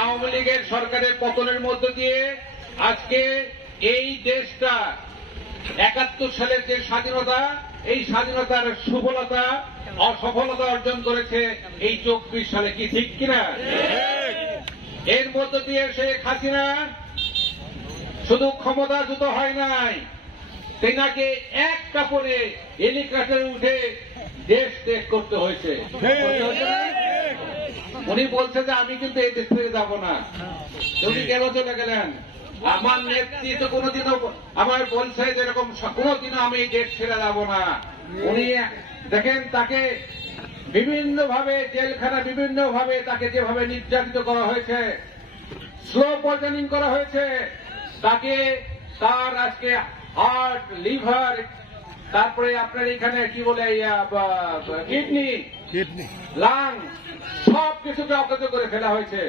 আওয়ামী লীগের সরকারের পতনের মধ্য দিয়ে আজকে এই দেশটা ৭১ সালের যে স্বাধীনতা, এই স্বাধীনতার সুফলতা অসফলতা অর্জন করেছে এই ২৪ সালে, কি ঠিক কিনা? এর মধ্য দিয়ে শেখ হাসিনা শুধু ক্ষমতাচ্যুত হয় নাই, তেনাকে এক কাপড়ে হেলিকপ্টারে উঠে দেশ ত্যাগ করতে হয়েছে। উনি বলছে যে আমি কিন্তু এই দেশ থেকে যাব না। উনি কেন চলে গেলেন? আমার নেত্রী তো কোনোদিনও আমার বলছে যেরকম কোনোদিনও আমি এই দেশ ছেড়ে যাব না। উনি দেখেন তাকে বিভিন্নভাবে জেলখানা বিভিন্নভাবে তাকে যেভাবে নির্যাতিত করা হয়েছে, স্লো পয়জনিং করা হয়েছে, তাকে তার আজকে হার্ট, লিভার, তারপরে আপনার এখানে কি বলে কিডনি, লাং সব কিছুকে অকেজ করে ফেলা হয়েছে।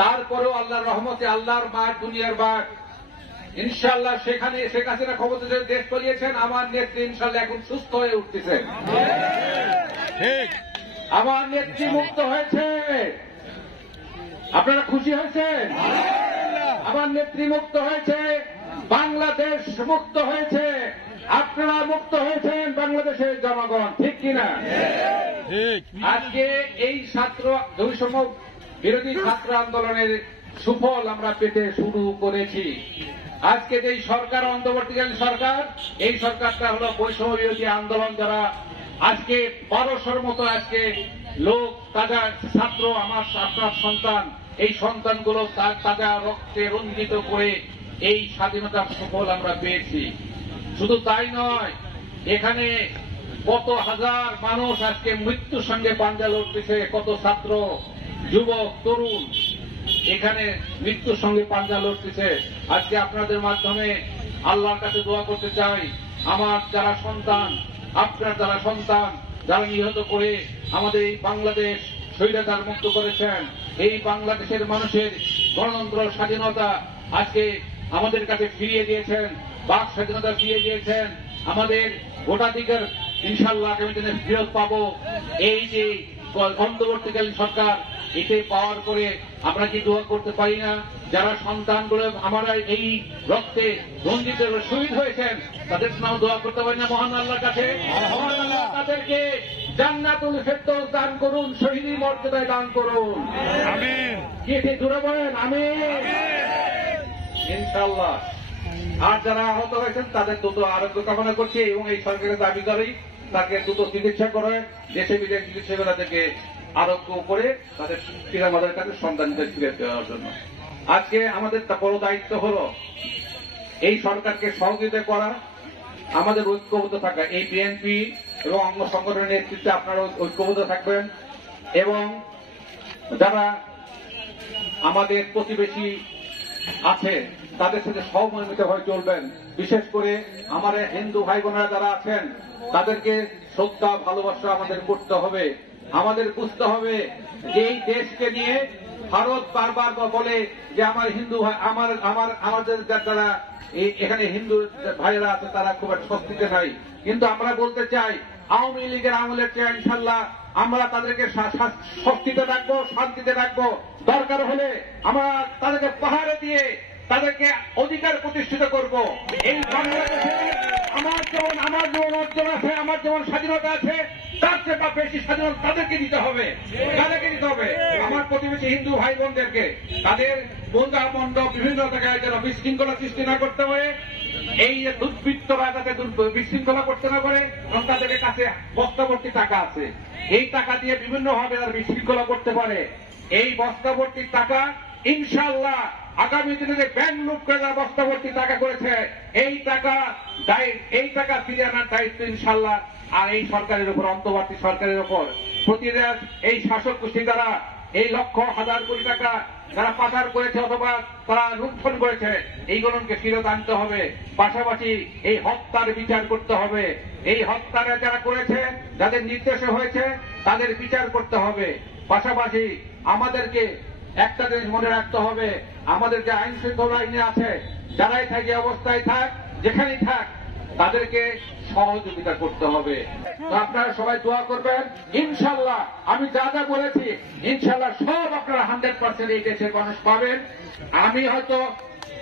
তারপরেও আল্লাহর রহমতে, আল্লাহর মাঠ, দুনিয়ার মাঠ, ইনশাআল্লাহ সেখানে শেখ হাসিনা ক্ষমতা দেশ পালিয়েছেন। আমার নেত্রী ইনশাআল্লাহ এখন সুস্থ হয়ে উঠতেছে, আমার নেত্রী মুক্ত হয়েছে। আপনারা খুশি হয়েছেন? আমার নেত্রী মুক্ত হয়েছে, বাংলাদেশ মুক্ত হয়েছে, আপনারা মুক্ত হয়েছেন, বাংলাদেশের জনগণ, ঠিক কিনা? আজকে এই ছাত্র বৈষম্য বিরোধী ছাত্র আন্দোলনের সুফল আমরা পেতে শুরু করেছি। আজকে যে সরকার, অন্তর্বর্তীকালীন সরকার, এই সরকারটা হলো বৈষম্য বিরোধী আন্দোলন, যারা আজকে ১২০০ মতো আজকে লোক, তাজা ছাত্র, আমার আপনার সন্তান, এই সন্তানগুলো তাজা রক্তে রঞ্জিত করে এই স্বাধীনতার সুফল আমরা পেয়েছি। শুধু তাই নয়, এখানে কত হাজার মানুষ আজকে মৃত্যুর সঙ্গে পাঞ্জা লড়তেছে, কত ছাত্র, যুবক, তরুণ এখানে মৃত্যুর সঙ্গে পাঞ্জা লড়তেছে। আজকে আপনাদের মাধ্যমে আল্লাহর কাছে দোয়া করতে চাই, আমার যারা সন্তান, আপনার যারা সন্তান, যারা নিহত করে আমাদের এই বাংলাদেশ স্বৈরাচার মুক্ত করেছেন, এই বাংলাদেশের মানুষের গণতন্ত্র, স্বাধীনতা আজকে আমাদের কাছে ফিরিয়ে দিয়েছেন, বাক স্বাধীনতা ফিরিয়ে দিয়েছেন, আমাদের ভোটাধিকার ইনশাআল্লাহ আগামী দিনে ফেরত পাবো। এই যে অন্তর্বর্তীকালীন সরকার, এতে পাওয়ার পরে আমরা কি দোয়া করতে পারি না? যারা সন্তানগুলো আমরা এই রক্তে রঞ্জিত শহীদ হয়েছেন, তাদের নাম দোয়া করতে পারি না মহান আল্লাহর কাছে? মহান আল্লাহ তাদেরকে জান্নাতুল ফেরদৌস দান করুন, শহীদি মর্যাদায় দান করুন। আমিন। কি ঠিক জোরে বলেন আমিন। ইনশাআল্লাহ। আর যারা আহত হয়েছেন তাদের দ্রুত আরোগ্য কামনা করছি এবং এই সরকারের দাবি করি তাকে দ্রুত চিকিৎসা করে দেশে বিদেশে চিকিৎসা থেকে আরোগ্য করে তাদের পিতামাতার কাছে সন্তানদের ফিরে দেওয়ার জন্য। আজকে আমাদের বড় দায়িত্ব হল এই সরকারকে সহযোগিতা করা, আমাদের ঐক্যবদ্ধ থাকা। এই বিএনপি এবং অঙ্গ সংগঠনের নেতৃত্বে আপনারা ঐক্যবদ্ধ থাকবেন এবং যারা আমাদের প্রতিবেশী আছে তাদের সাথে সহমর্মিত হয়ে চলবেন। বিশেষ করে আমার হিন্দু ভাই বোনেরা যারা আছেন তাদেরকে শ্রদ্ধা, ভালোবাসা আমাদের করতে হবে। আমাদের বুঝতে হবে যে এই দেশকে নিয়ে ভারত বারবার বলে যে আমার হিন্দু ভাই, আমাদের যারা এখানে হিন্দু ভাইয়েরা আছে তারা খুব একটা স্বস্তিতে নাই। কিন্তু আমরা বলতে চাই আওয়ামী লীগের আমলের চেয়ে ইনশাল্লাহ আমরা তাদেরকে স্বস্তিতে রাখবো, শান্তিতে রাখবো। দরকার হলে আমরা তাদেরকে পাহাড়ে দিয়ে তাদেরকে অধিকার প্রতিষ্ঠিত করব। এই বাংলাদেশে আমার যেমন অর্জন আছে, আমার যেমন স্বাধীনতা আছে, তার চেয়ে বা বেশি স্বাধীনতা তাদেরকে দিতে হবে। তাদেরকে দিতে হবে আমার প্রতিবেশী হিন্দু ভাই বোনদেরকে। তাদের বন্ধা মণ্ডপ বিভিন্ন জায়গায় যেন বিশৃঙ্খলা সৃষ্টি না করতে পারে, এই দুর্বৃত্তরা যাতে বিশৃঙ্খলা করতে না পারে, এবং তাদের কাছে বস্তাভর্তি টাকা আছে, এই টাকা দিয়ে বিভিন্নভাবে তারা বিশৃঙ্খলা করতে পারে। এই বস্তাভর্তি টাকা ইনশাআল্লাহ আগামী দিনে যে ব্যাংক লুট করে যারা বস্তাভর্তি টাকা করেছে, এই টাকা ফিরিয়ে আনার দায়িত্ব ইনশাআল্লাহ আর এই সরকারের উপর, অন্তর্বর্তী সরকারের উপর। প্রতিদিন এই শাসক গোষ্ঠী দ্বারা এই লক্ষ হাজার কোটি টাকা যারা পাচার করেছে অথবা তারা লুণ্ঠন করেছে, এইগুলোকে ফিরত আনতে হবে। পাশাপাশি এই হত্যার বিচার করতে হবে। এই হত্যাটা যারা করেছে, যাদের নির্দেশে হয়েছে, তাদের বিচার করতে হবে। পাশাপাশি আমাদেরকে একটা জিনিস মনে রাখতে হবে, আমাদের যে আইন শৃঙ্খলা আইনে আছে, যারাই থাকে অবস্থায় থাক, যেখানেই থাক, তাদেরকে সহযোগিতা করতে হবে। তো আপনারা সবাই দোয়া করবেন, ইনশাল্লাহ আমি যা যা বলেছি ইনশাল্লাহ সব আপনারা 100% এই দেশের মানুষ পাবেন। আমি হয়তো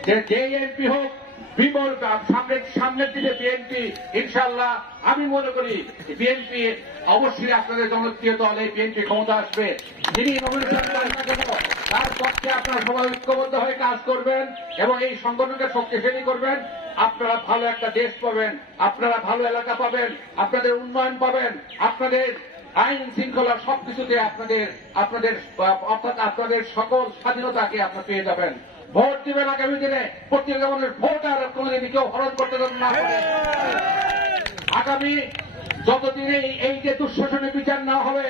যে এমপি হোক, বিমল সামনের দিকে বিএনপি, ইনশাল্লাহ আমি মনে করি বিএনপি অবশ্যই আপনাদের জনপ্রিয় দল, এই বিএনপি ক্ষমতা আসবে। যিনি নমিনেশন করেন না কেন তার পক্ষে আপনারা সবাই ঐক্যবদ্ধ হয়ে কাজ করবেন এবং এই সংগঠনকে শক্তিশালী করবেন। আপনারা ভালো একটা দেশ পাবেন, আপনারা ভালো এলাকা পাবেন, আপনাদের উন্নয়ন পাবেন, আপনাদের আইন শৃঙ্খলা সবকিছুতে আপনাদের অর্থাৎ আপনাদের সকল স্বাধীনতাকে আপনারা পেয়ে যাবেন। ভোট দিবেন আগামী দিনে, প্রত্যেক জনের ভোট আর কোনোদিন কেউ হরণ করতে না পারে। আগামী যতদিনে এই যে দুঃশাসনের বিচার না হবে,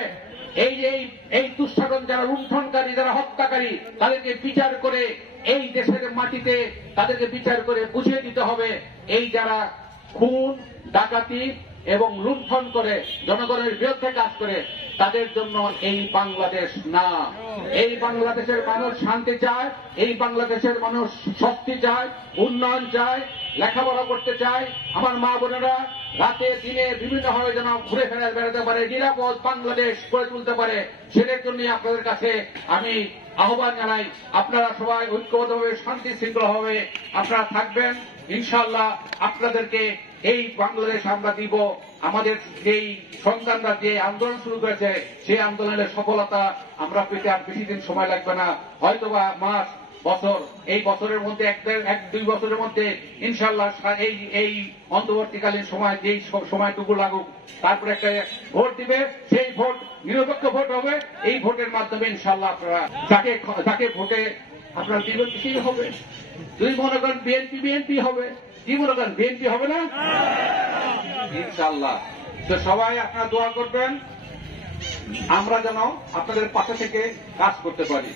এই দুঃশাসন যারা লুণ্ঠনকারী, যারা হত্যাকারী, তাদেরকে বিচার করে এই দেশের মাটিতে তাদেরকে বিচার করে বুঝিয়ে দিতে হবে। এই যারা খুন, ডাকাতি এবং লুণ্ঠন করে জনগণের বিরুদ্ধে কাজ করে, তাদের জন্য এই বাংলাদেশ না। এই বাংলাদেশের মানুষ শান্তি চায়, এই বাংলাদেশের মানুষ স্বস্তি চায়, উন্নয়ন চায়, লেখাপড়া করতে চায়। আমার মা বোনেরা রাতে দিনে বিভিন্নভাবে যেন ঘুরে বেড়াতে পারে, নিরাপদ বাংলাদেশ গড়ে তুলতে পারে, সেটার জন্যই আপনাদের কাছে আমি আহ্বান জানাই। আপনারা সবাই ঐক্যবদ্ধভাবে শান্তি শৃঙ্খলাভাবে আপনারা থাকবেন। ইনশাআল্লাহ আপনাদেরকে এই বাংলাদেশ আমরা দিব। আমাদের যেই সন্তানরা যে আন্দোলন শুরু করেছে, সেই আন্দোলনের সফলতা আমরা পেতে আর বেশি দিন সময় লাগবে না, হয়তোবা মাস, বছর, এই বছরের মধ্যে 1-2 বছরের মধ্যে ইনশাআল্লাহ এই অন্তর্বর্তীকালীন সময় যেই সময়টুকু লাগুক, তারপরে একটা ভোট দিবে, সেই ভোট নিরপেক্ষ ভোট হবে। এই ভোটের মাধ্যমে ইনশাআল্লাহ আপনারা যাকে ভোটে আপনারা দিবেন সেই হবে। যদি মনে করেন বিএনপি হবে, কি মনে করেন বিএনপি হবে না ইনশাআল্লাহ। তো সবাই আপনারা দোয়া করবেন আমরা যেন আপনাদের পাশে থেকে কাজ করতে পারি।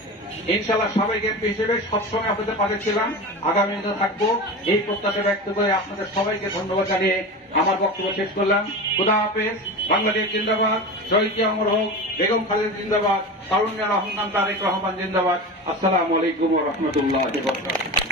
ইনশাআল্লাহ সবাই এমপি হিসেবে সবসময় আপনাদের পাশে ছিলাম, আগামী দিনে থাকবো, এই প্রত্যাশা ব্যক্ত করে আপনাদের সবাইকে ধন্যবাদ জানিয়ে আমার বক্তব্য শেষ করলাম। খুদা হাফেজ। বাংলাদেশ জিন্দাবাদ, শহীদ অমর হোক, বেগম খালেদা জিন্দাবাদ, তারুণ্যের রহমান তারেক রহমান জিন্দাবাদ। আসসালামু আলাইকুম ওয়া রাহমাতুল্লাহি ওয়া বারাকাতুহু।